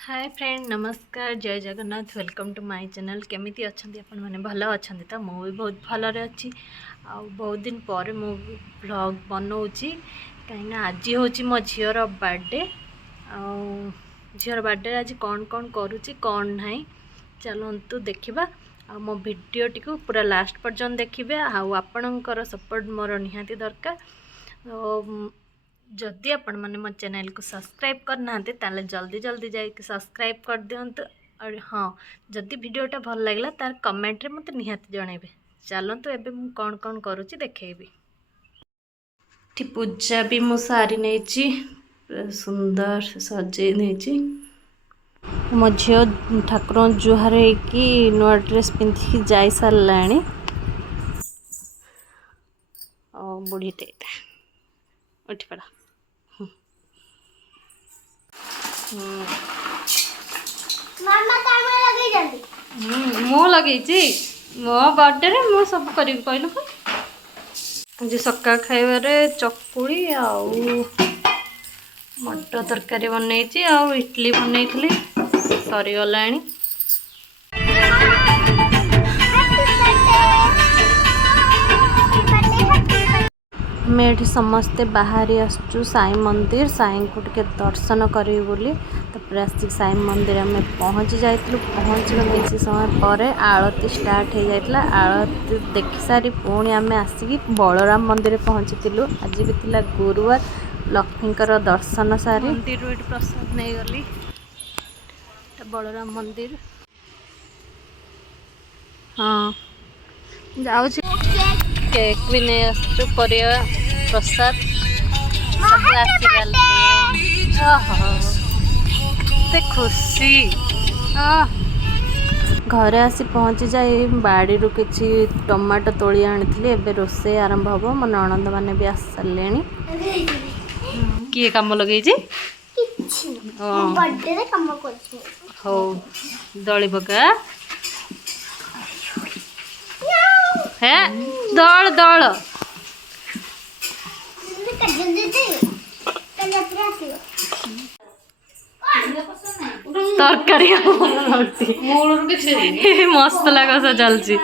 हाय friend नमस्कार जय Jagannath welcome to my channel केमिति अच्छंती आपण माने भलो अच्छंती तो मु भी बहुत भलो रे अछि आ बहुत दिन पर मु व्लॉग बनाउची कहीं आज होची मो झियर बर्थडे आ झियर बर्थडे आज कौन कौन करूची कौन नहीं चलतु देखा आ मो वीडियो टी को पूरा लास्ट पर्यंत देखिए आपणकर सपोर्ट मोर निहाती दरकार जदि आपण मैंने मो चैनल को सब्सक्राइब करना ताले जल्दी जल्दी जाके सब्सक्राइब कर दिंतु और हाँ जदि वीडियोटा भल लगे तार कमेंट रे मते निहाती जणेबे। चलतु एबे मु कौन कौन करूची देखेबी। ठी पूजा भी मु सारी नेची सुंदर सजे नेची मो झियो ठाकुर जुहार होगी नुआ ड्रेस पिंधिकी जाई साराणी बुढ़ीटे उठ पड़ा मु लगे मो बर्थडे रे मु सब करी कहलु आज सका खाइबारे चकुली आउ मटर तरकारी बनई आउ इडली बनई सरी गलानी ये समस्ते बाहरी आसचु साई मंदिर साई को टे दर्शन करी बोली तापर आसिक साई मंदिर आम पहुँची जाइलु पहुँचल किसी समय पर आरती स्टार्ट हो जाता आरती देखि सारी पुणी आम आसिक बलराम मंदिर पहुँची आज भी थिला गुरुवार लक्ष्मीकर दर्शन सारी मंदिर प्रसाद नहीं गली बलराम मंदिर हाँ जाऊँ केक भी नहीं आसचु परिया प्रसाद सब खुशी घरे आसी पहुँची जाए बाड़ी किसी टमाटो तोली आनी एवं रोसे आरंभ हम मो ननंद मैंने भी आस सारे किए कम लगे हो दली पका है दल दल तरकारी मस्त लगा सा चलची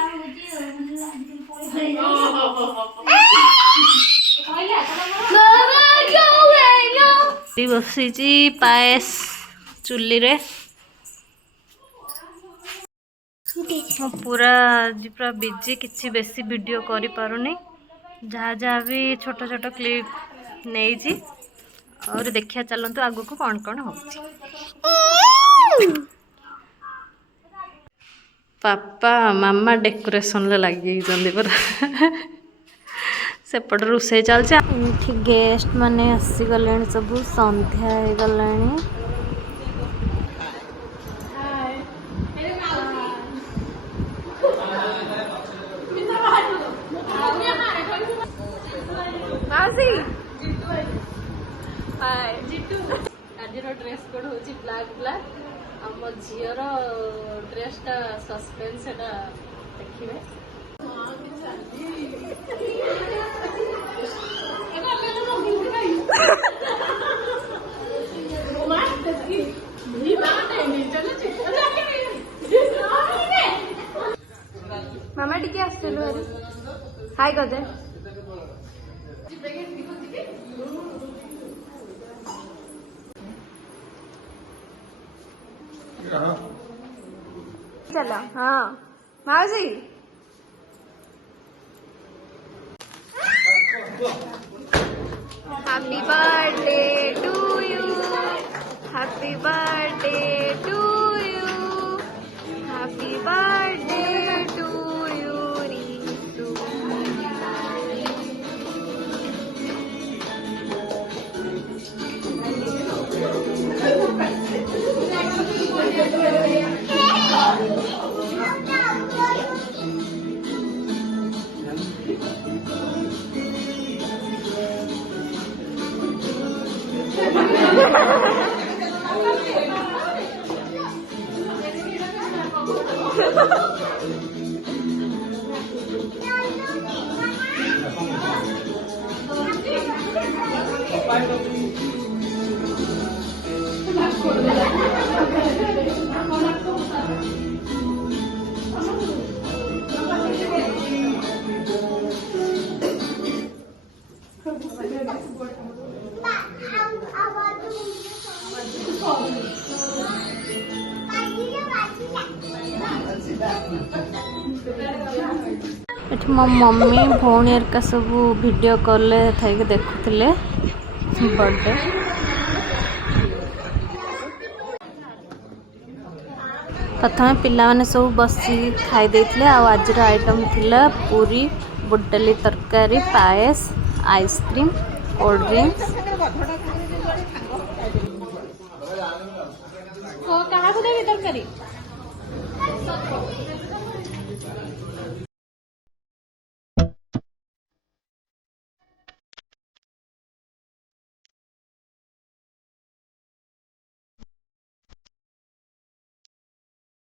बसी पायस चुली रे पूरा पूरा बिजी किसी बेसी वीडियो करी पारुनी जहाँ जहाँ भी छोट छोट क्लिप नहीं और देखिया चलतु आगु को कौन कौन हो पापा मामा डेकोरेशन लगे पूरा सेपट रोसे चलती गेस्ट माने आसीगले सब संध्या हो गला आज ड्रेस कोड हूँ ब्लैक ब्लैक आम झीर ड्रेसटा सस्पेन्स देखिए मामा टी आसलु हाय कर चलो हाँ माउसी happy birthday to you happy birthday to you happy birthday to you Ritu एठी मो मम्मी भौणी एरका सब वीडियो कॉल थैके देखुले बर्थडे। प्रथम पिला माने सब बसी खाई देथिले। आज आइटम थिला पूरी, बुटडाली तरकारी, पायस, आइसक्रीम, कोल्ड ड्रिंक्स।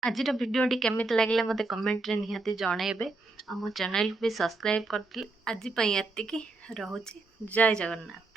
आज भिडियोटी केमिति लगे मत कमेंट रे निहाती जनइबे। आ मो चैनल भी सब्सक्राइब करथिले। आज एतिकी रहुची। जय जगन्नाथ।